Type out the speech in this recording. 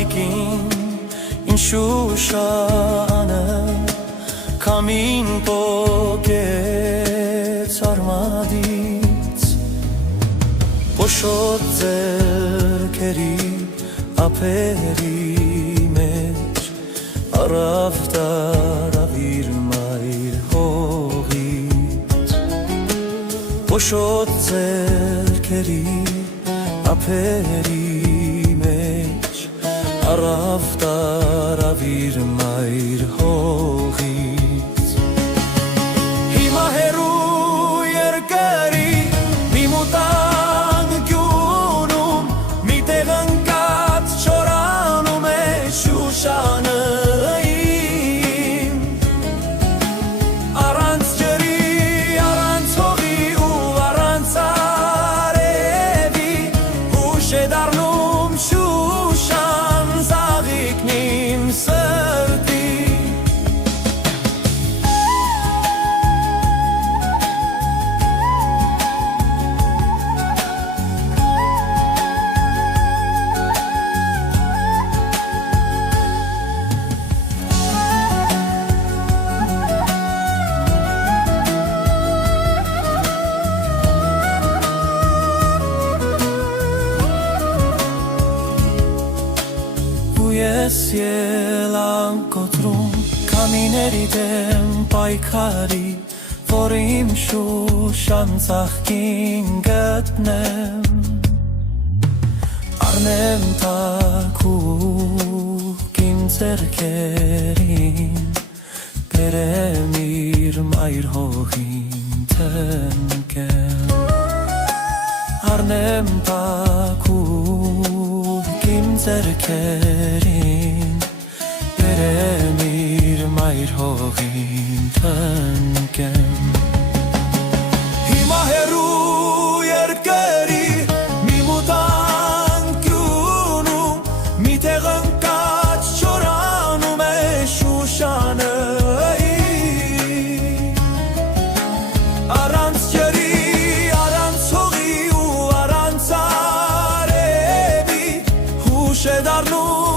Zahikին Inshushană Kamin pogեց արմադից Փոշոտ ձեռքերի ափերի մեջ Արավ տարավիր մայր հողից Փոշոտ ձեռքերի ափերի մեջ Արավ տարավիր մայր հողից Հիմա հեռու երկրի մի մուտան գյունում Մի տեղ ընկած չորանում է Շուշանը իմ Առանց ջրի, առանց հողի ու առանց արևի Հուշ է դառնում Շուշան Զաղիկն իմ սրտի Ես ելան կոտրում Կամիների դեմ պայքարի Որ իմ Շուշան ծաղկին գտնեմ Առնեմ թակուկ իմ ձեռքերին Բերեմ իր մայր հողին տնկեմ Առնեմ թակուկ իմ ձեռքերին Բերեմ իր մայր հողին տնկեմ Հիմա հեռու երկրի մի մուտան գյունում Մի տեղ ընկած չորանում է Շուշանը Առանց ջրի, առանց հողի ու առանց արևի Հուշ է դառնում